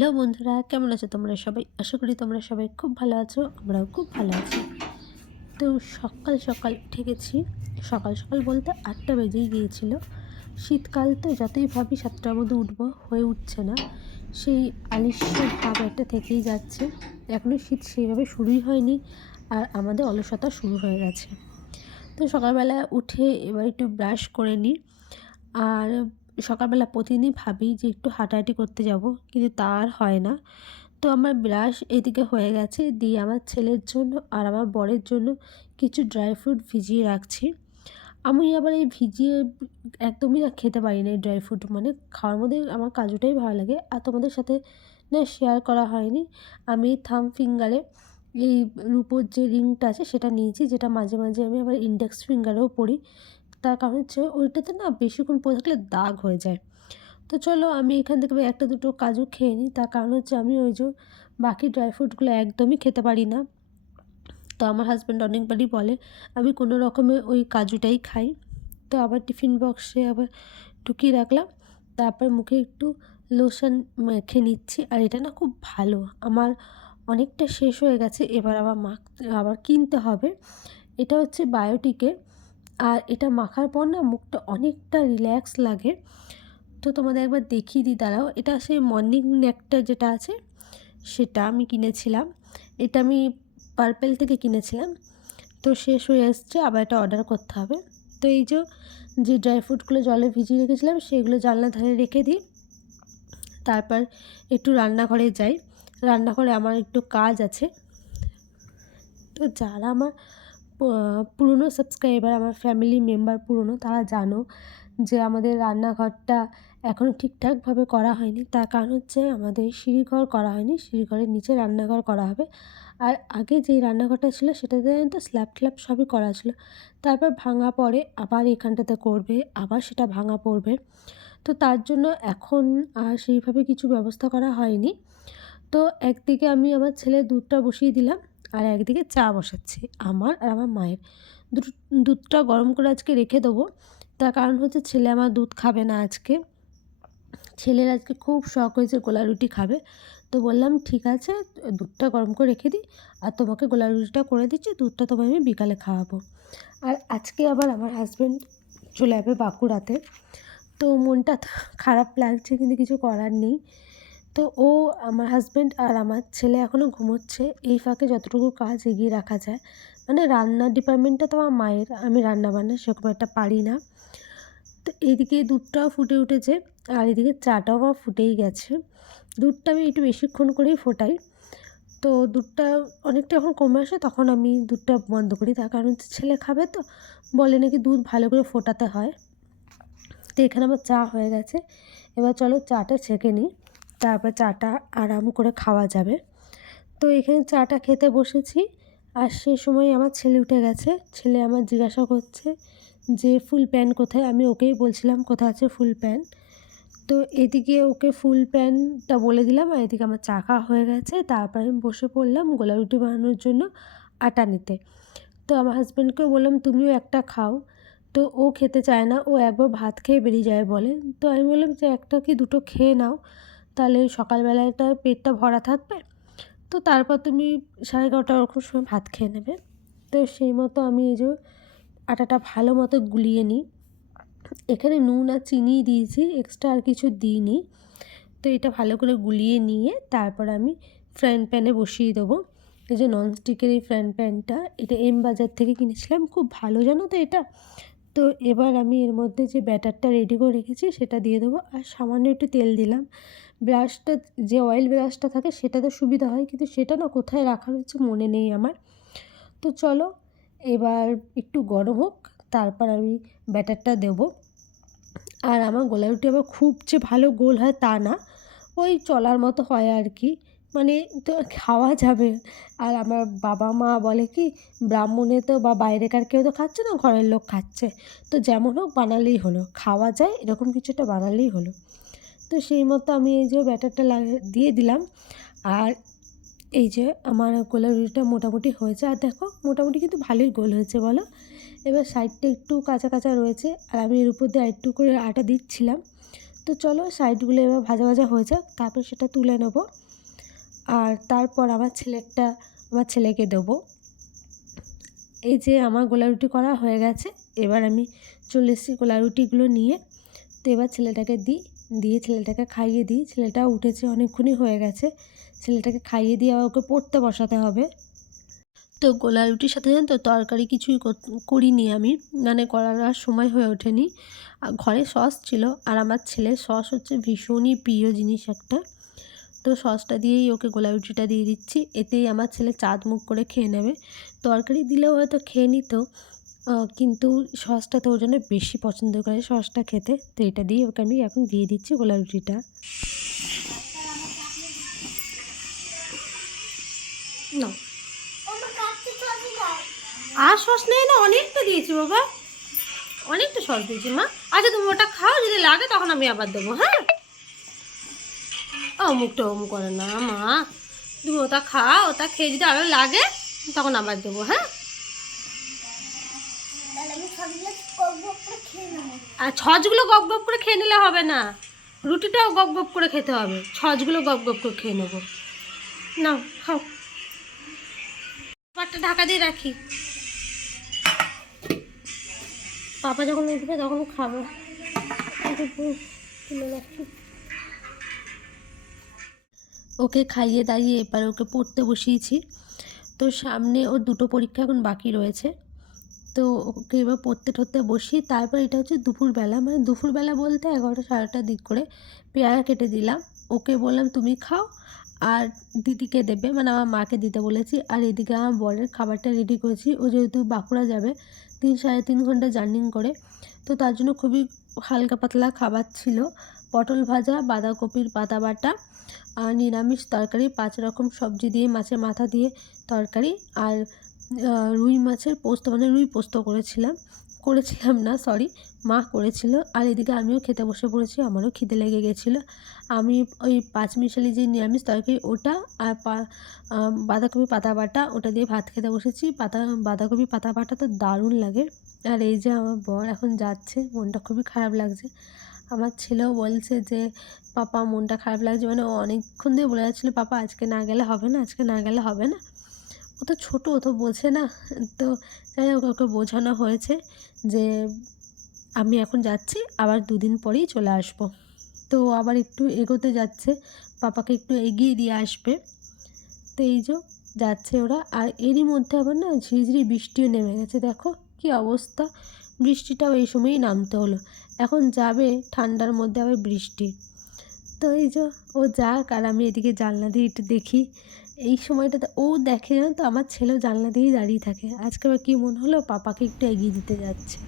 Hello বন্ধুরা, কেমন আছো তোমরা সবাই? আশা করি তোমরা সবাই খুব ভালো আছো। আমরাও খুব ভালো আছি। তো সকাল সকাল উঠে গেছি। সকাল সকাল বলতে ৮টা বেজেই গিয়েছিল। শীতকাল তো যতই ভাবি ৭টার মধ্যে উঠবো, হয়ে উঠছে না। সেই আলস্য ভাব একটা থেকেই যাচ্ছে। এখনও শীত সেইভাবে শুরুই হয়নি, আর আমাদের অলসতা শুরু হয়ে গেছে। তো সকালবেলা উঠে এবার একটু ব্রাশ করে নিই। আর সকালবেলা প্রতিদিনই ভাবি যে একটু হাঁটাহাঁটি করতে যাব, কিন্তু তা আর হয় না। তো আমার ব্রাশ এদিকে হয়ে গেছে, দিয়ে আমার ছেলের জন্য আর আমার বরের জন্য কিছু ড্রাই ফ্রুট ভিজিয়ে রাখছি। আমি আবার এই ভিজিয়ে একদমই না খেতে পারি না এই ড্রাই ফ্রুট, মানে খাওয়ার মধ্যে আমার কাজুটাই ভালো লাগে। আর তোমাদের সাথে না শেয়ার করা হয়নি, আমি থাম্ব ফিঙ্গারে এই রূপোর যে রিংটা আছে সেটা নিয়েছি, যেটা মাঝে মাঝে আমি আবার ইন্ডেক্স ফিঙ্গারেও পরি। তার কারণ হচ্ছে ওইটাতে না বেশিক্ষণ পরে থাকলে দাগ হয়ে যায়। তো চলো আমি এখান থেকে একটা দুটো কাজু খেয়ে নিই। তার কারণ হচ্ছে আমি ওই যে বাকি ড্রাই ফ্রুটগুলো একদমই খেতে পারি না। তো আমার হাজব্যান্ড অনেকবারই বলে আমি কোনো রকমে ওই কাজুটাই খাই। তো আবার টিফিন বক্সে আবার ঢুকিয়ে রাখলাম। তারপর মুখে একটু লোশন মেখে নিচ্ছি। আর এটা না খুব ভালো। আমার অনেকটা শেষ হয়ে গেছে, এবার আবার কিনতে হবে। এটা হচ্ছে বায়োটিকের। আর এটা মাখার পর না মুখটা অনেকটা রিল্যাক্স লাগে। তো তোমাদের একবার দেখিয়ে দিই, দাঁড়াও। এটা সেই মর্নিং নেকটার যেটা আছে সেটা আমি কিনেছিলাম। এটা আমি পার্পেল থেকে কিনেছিলাম। তো শেষ হয়ে এসছে, আবার এটা অর্ডার করতে হবে। তো এই যে ড্রাই ফ্রুটগুলো জলে ভিজিয়ে রেখেছিলাম সেগুলো জানলার ধারে রেখে দিই। তারপর একটু রান্নাঘরে যাই। রান্নাঘরে আমার একটু কাজ আছে। তো যারা আমার পুরনো সাবস্ক্রাইবার, আমার ফ্যামিলি মেম্বার পুরনো, তারা জানো যে আমাদের রান্নাঘরটা এখনও ঠিকঠাকভাবে করা হয়নি। তার কারণ হচ্ছে আমাদের সিঁড়িঘর করা হয়নি, সিঁড়িঘরের নিচে রান্নাঘর করা হবে। আর আগে যেই রান্নাঘরটা ছিল সেটাতে তো স্ল্যাব ট্ল্যাব সবই করা ছিল। তারপর ভাঙা পড়ে, আবার এখানটাতে করবে, আবার সেটা ভাঙা পড়বে। তো তার জন্য এখন আর সেইভাবে কিছু ব্যবস্থা করা হয়নি। তো একদিকে আমি আমার ছেলের দুধটা বসিয়ে দিলাম, আর একদিকে চা বসাচ্ছি আমার আর আমার মায়ের। দুধটা গরম করে আজকে রেখে দেবো। তার কারণ হচ্ছে ছেলে আমার দুধ খাবে না আজকে। ছেলের আজকে খুব শখ হয়েছে গোলা রুটি খাবে। তো বললাম ঠিক আছে, দুধটা গরম করে রেখে দিই, আর তোমাকে গোলা রুটিটা করে দিচ্ছি, দুধটা তোমায় আমি বিকালে খাওয়াবো। আর আজকে আবার আমার হাজব্যান্ড চলে যাবে বাঁকুড়াতে। তো মনটা খারাপ লাগছে, কিন্তু কিছু করার নেই। তো আমার হাজব্যান্ড আর আমার ছেলে এখনও ঘুমোচ্ছে। এই ফাঁকে যতটুকু কাজ এগিয়ে রাখা যায়, মানে রান্নার ডিপার্টমেন্টটা তো আমার মায়ের, আমি রান্নাবান্না সেরকম একটা পারি না। তো এইদিকে দুধটাও ফুটে উঠেছে, আর এদিকে চাটাও আমার ফুটেই গেছে। দুধটা আমি একটু বেশিক্ষণ করেই ফোটাই। তো দুধটা অনেকটা যখন কমে আসে তখন আমি দুধটা বন্ধ করি। তার কারণ হচ্ছে ছেলে খাবে, তো বলে নাকি দুধ ভালো করে ফোটাতে হয়। তো এখানে আমার চা হয়ে গেছে। এবার চলো চাটা ছেঁকে নিই, তারপর চাটা আরাম করে খাওয়া যাবে। তো এখানে চাটা খেতে বসেছি, আর সেই সময় আমার ছেলে উঠে গেছে। ছেলে আমার জিজ্ঞাসা করছে যে ফুল প্যান্ট কোথায়। আমি ওকেই বলছিলাম কোথায় আছে ফুল প্যান্ট। তো এদিকে ওকে ফুল প্যান্টটা বলে দিলাম, আর এদিকে আমার চা খাওয়া হয়ে গেছে। তারপর আমি বসে পড়লাম গোলা রুটি বানানোর জন্য আটা নিতে। তো আমার হাজব্যান্ডকেও বললাম তুমিও একটা খাও। তো ও খেতে চায় না, ও একবার ভাত খেয়ে বেরিয়ে যায় বলে। তো আমি বললাম যে একটা কি দুটো খেয়ে নাও, তাহলে সকালবেলাটা পেটটা ভরা থাকবে। তো তারপর তুমি 11:30 ওরকম সময় ভাত খেয়ে নেবে। তো সেই মতো আমি এই যে আটাটা ভালো মতো গুলিয়ে নিই। এখানে নুন আর চিনিই দিয়েছি, এক্সট্রা আর কিছু দিইনি। তো এটা ভালো করে গুলিয়ে নিয়ে তারপর আমি ফ্রাইং প্যানে বসিয়ে দেবো। এই যে ননস্টিকের এই ফ্রাইং প্যানটা, এটা এম বাজার থেকে কিনেছিলাম, খুব ভালো জানো তো এটা। তো এবার আমি এর মধ্যে যে ব্যাটারটা রেডি করে রেখেছি সেটা দিয়ে দেবো, আর সামান্য একটু তেল দিলাম। ব্রাশটা, যে অয়েল ব্রাশটা থাকে সেটাতে সুবিধা হয়, কিন্তু সেটা না কোথায় রাখা রয়েছে মনে নেই আমার। তো চলো এবার একটু গরম হোক, তারপর আমি ব্যাটারটা দেবো। আর আমার গোলা রুটি আবার খুব যে ভালো গোল হয় তা না, ওই চলার মতো হয় আর কি, মানে তো খাওয়া যাবে। আর আমার বাবা মা বলে কি, ব্রাহ্মণে তো বা বাইরেকার কেউ তো খাচ্ছে না, ঘরের লোক খাচ্ছে, তো যেমন হোক বানালেই হলো, খাওয়া যায় এরকম কিছুটা বানালেই হলো। তো সেই মতো আমি এই যে ব্যাটারটা দিয়ে দিলাম। আর এই যে আমার গোলা রুটিটা মোটামুটি হয়েছে, আর দেখো মোটামুটি কিন্তু ভালোই গোল হয়েছে বলো। এবার সাইডটা একটু কাঁচা কাঁচা রয়েছে, আর আমি এর উপর দিয়ে আরেকটু করে আটা দিচ্ছিলাম। তো তো চলো সাইডগুলো এবার ভাজা ভাজা হয়ে যাক, তারপর সেটা তুলে নেব। আর তারপর আমার ছেলেকে দেবো। এই যে আমার গোলা রুটি করা হয়ে গেছে, এবার আমি চলে এসেছি গোলা রুটিগুলো নিয়ে। তো এবার ছেলেটাকে দিয়ে ছেলেটাকে খাইয়ে দিই। ছেলেটা উঠেছে, অনেকক্ষণই হয়ে গেছে। ছেলেটাকে খাইয়ে দিয়ে আবার ওকে পড়তে বসাতে হবে। তো গোলা রুটির সাথে জানেন তো তরকারি কিছুই করিনি আমি, মানে করার আর সময় হয়ে ওঠেনি। ঘরে সস ছিল, আর আমার ছেলের সস হচ্ছে ভীষণই প্রিয় জিনিস একটা। তো সসটা দিয়েই ওকে গোলা রুটিটা দিয়ে দিচ্ছি, এতেই আমার ছেলে চাঁদ মুখ করে খেয়ে নেবে। তরকারি দিলেও হয়তো খেয়ে নিত, কিন্তু সসটা তো ওর জন্য বেশি পছন্দ করে সসটা খেতে। তো এটা দিয়ে ওকে আমি এখন দিয়ে দিচ্ছি গোলা রুটিটা। না আর সস নেই না, অনেকটা দিয়েছি বাবা, অনেকটা সস দিয়েছি মা। আচ্ছা তুমি ওটা খাও, যদি লাগে তখন আমি আবার দেবো। হ্যাঁ, মুখটা ওম করে না মা, তুমি ওটা খাও, ওটা খেয়ে যদি আরও লাগে তখন আবার দেবো। হ্যাঁ, আর ছজগুলো গপ গপ করে খেয়ে নিলে হবে না, রুটিটাও গপ গপ করে খেতে হবে, ছজগুলো গপ গপ করে খেয়ে নেবো। না খাও, পাটটা ঢাকা দিয়ে রাখি, পাপা যখন উঠবে তখন খাবো। তুলে রাখি, ওকে খাইয়ে দাইয়ে এবার ওকে পড়তে বসিয়েছি। তো সামনে ওর 2টো পরীক্ষা এখন বাকি রয়েছে। তো ওকে এবার পড়তে ঠরতে বসি। তারপর এটা হচ্ছে দুপুরবেলা, মানে দুপুরবেলা বলতে 11টা 11:30 দিক করে পেয়ারা কেটে দিলাম। ওকে বললাম তুমি খাও, আর দিদিকে দেবে, মানে আমার মাকে দিতে বলেছি। আর এদিকে আমার বরের খাবারটা রেডি করেছি। ও যেহেতু বাঁকুড়া যাবে 3 সাড়ে 3 ঘন্টা জার্নি করে, তো তার জন্য খুবই হালকা পাতলা খাবার ছিল। পটল ভাজা, বাঁধাকপির পাতা বাটা, আর নিরামিষ তরকারি, 5 রকম সবজি দিয়ে, মাছের মাথা দিয়ে তরকারি, আর রুই মাছের পোস্ত, মানে রুই পোস্ত করেছিলাম না সরি, মা করেছিল। আর এদিকে আমিও খেতে বসে পড়েছি, আমারও খিদে লেগে গেছিলো। আমি ওই 5 মিশালি যে নিরামিষ তরকারি ওটা, আর বাঁধাকপি পাতা বাটা ওটা দিয়ে ভাত খেতে বসেছি। বাঁধাকপি পাতা বাটা তো দারুণ লাগে। আর এই যে আমার বর এখন যাচ্ছে, মনটা খুবই খারাপ লাগছে। আমার ছেলেও বলছে যে পাপা মনটা খারাপ লাগছে, মানে ও অনেকক্ষণ দিয়ে বলে যাচ্ছিলো পাপা আজকে না গেলে হবে না, আজকে না গেলে হবে না। ও তো ছোটো, ও তো বোঝে না। তো যাই হোক, ওকে বোঝানো হয়েছে যে আমি এখন যাচ্ছি, আবার 2 দিন পরেই চলে আসবো। তো আবার একটু এগোতে যাচ্ছে, পাপাকে একটু এগিয়ে দিয়ে আসবে। তো এই যে যাচ্ছে ওরা। আর এরই মধ্যে আবার না ঝিরিঝিরি বৃষ্টিও নেমে গেছে, দেখো কি অবস্থা। বৃষ্টিটাও এই সময়ই নামতে হলো, এখন যাবে ঠান্ডার মধ্যে আবার বৃষ্টি। তো এই যে ও যাক, আর আমি এদিকে জানলা দিয়ে একটু দেখি। এই সময়টাতে ও দেখে, জানো তো আমার ছেলেও জানলা দিয়েই দাঁড়িয়ে থাকে। আজকে আবার কী মনে হলো পাপাকে একটু এগিয়ে দিতে যাচ্ছে।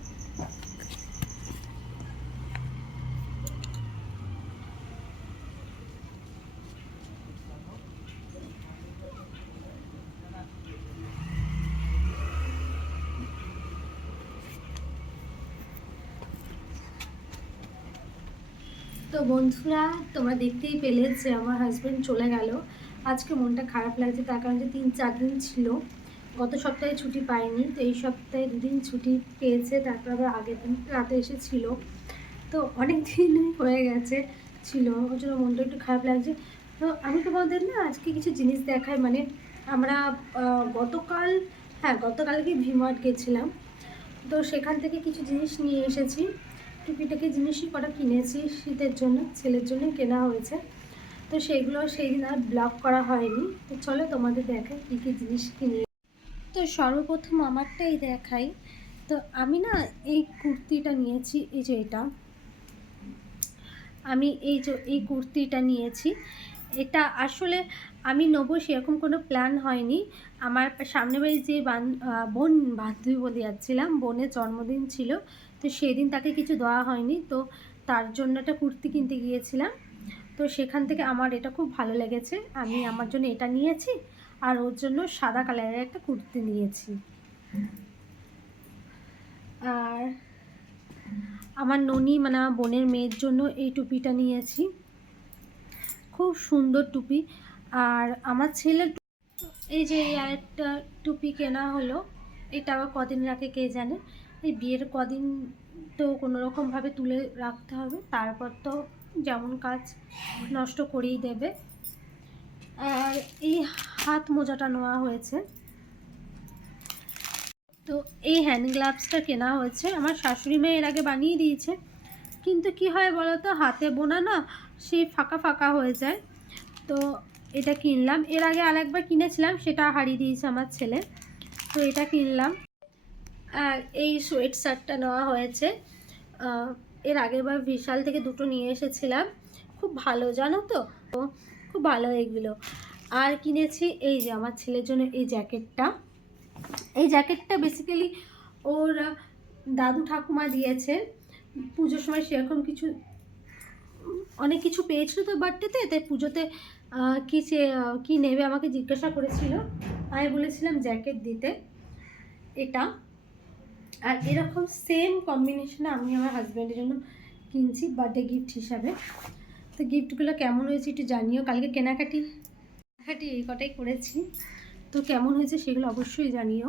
তো বন্ধুরা, তোমরা দেখতেই পেলে যে আমার হাজব্যান্ড চলে গেল। আজকে মনটা খারাপ লাগছে, তার কারণ যে 3-4 দিন ছিল, গত সপ্তাহে ছুটি পাইনি, তো এই সপ্তাহে 2 দিন ছুটি পেয়েছে, তারপর আবার আগের দিন রাতে এসেছিল। তো অনেক দিনই হয়ে গেছে ছিল, ওর জন্য মনটা একটু খারাপ লাগছে। তো আমি তোমাদের না আজকে কিছু জিনিস দেখাই, মানে আমরা গতকালকে ভি-মার্ট গেছিলাম, তো সেখান থেকে কিছু জিনিস নিয়ে এসেছি। টুকিটাকি জিনিসই কটা কিনেছি শীতের জন্য, ছেলের জন্য কেনা হয়েছে। তো সেইগুলো সেই দিন আর ব্লগ করা হয়নি। তো চলো তোমাদের দেখাই কী কী জিনিস কিনে। তো সর্বপ্রথম আমারটাই দেখাই। তো আমি না এই কুর্তিটা নিয়েছি, এই যে এটা, আমি এই কুর্তিটা নিয়েছি। এটা আসলে আমি নেবো সেরকম কোনো প্ল্যান হয়নি। আমার সামনের বাড়ি যে বান্ধবী বলে যাচ্ছিলাম, বোনের জন্মদিন ছিল, তো সেদিন তাকে কিছু দেওয়া হয়নি, তো তার জন্য একটা কুর্তি কিনতে গিয়েছিলাম। তো সেখান থেকে আমার এটা খুব ভালো লেগেছে, আমি আমার জন্য এটা নিয়েছি, আর ওর জন্য সাদা কালারের একটা কুর্তি নিয়েছি। আর আমার ননি, মানে আমার বোনের মেয়ের জন্য এই টুপিটা নিয়েছি, খুব সুন্দর টুপি। আর আমার ছেলের এই যে এই আরেকটা টুপি কেনা হলো, এটা আবার কদিন রাখে কে জানে। এই বিয়ের কদিন তো কোনো রকমভাবে তুলে রাখতে হবে, তারপর তো যেমন কাজ নষ্ট করেই দেবে। আর এই হাত মোজাটা নেওয়া হয়েছে। তো এই হ্যান্ড গ্লাভসটা কেনা হয়েছে, আমার শাশুড়ি মা এর আগে বানিয়ে দিয়েছে, কিন্তু কি হয় বলো তো, হাতে বোনা না সেই ফাঁকা ফাঁকা হয়ে যায়। তো এটা কিনলাম, এর আগে আরেকবার কিনেছিলাম, সেটা হারিয়ে দিয়েছে আমার ছেলে, তো এটা কিনলাম। আর এই সোয়েট শার্টটা নেওয়া হয়েছে, এর আগের বার বিশাল থেকে দুটো নিয়ে এসেছিলাম, খুব ভালো জানো তো, খুব ভালো এগুলো। আর কিনেছি এই যে আমার ছেলের জন্য এই জ্যাকেটটা। এই জ্যাকেটটা বেসিক্যালি ওর দাদু ঠাকুমা দিয়েছে পুজোর সময়, সেরকম কিছু অনেক কিছু পেয়েছিল তো বার্থডেতে, তাই পুজোতে কী নেবে আমাকে জিজ্ঞাসা করেছিল, আমি বলেছিলাম জ্যাকেট দিতে এটা। আর এরকম সেম কম্বিনেশনে আমি আমার হাজব্যান্ডের জন্য কিনছি বার্থডে গিফট হিসাবে। তো গিফটগুলো কেমন হয়েছে একটু জানিও, কালকে কেনাকাটি এই কটাই করেছি, তো কেমন হয়েছে সেগুলো অবশ্যই জানিও।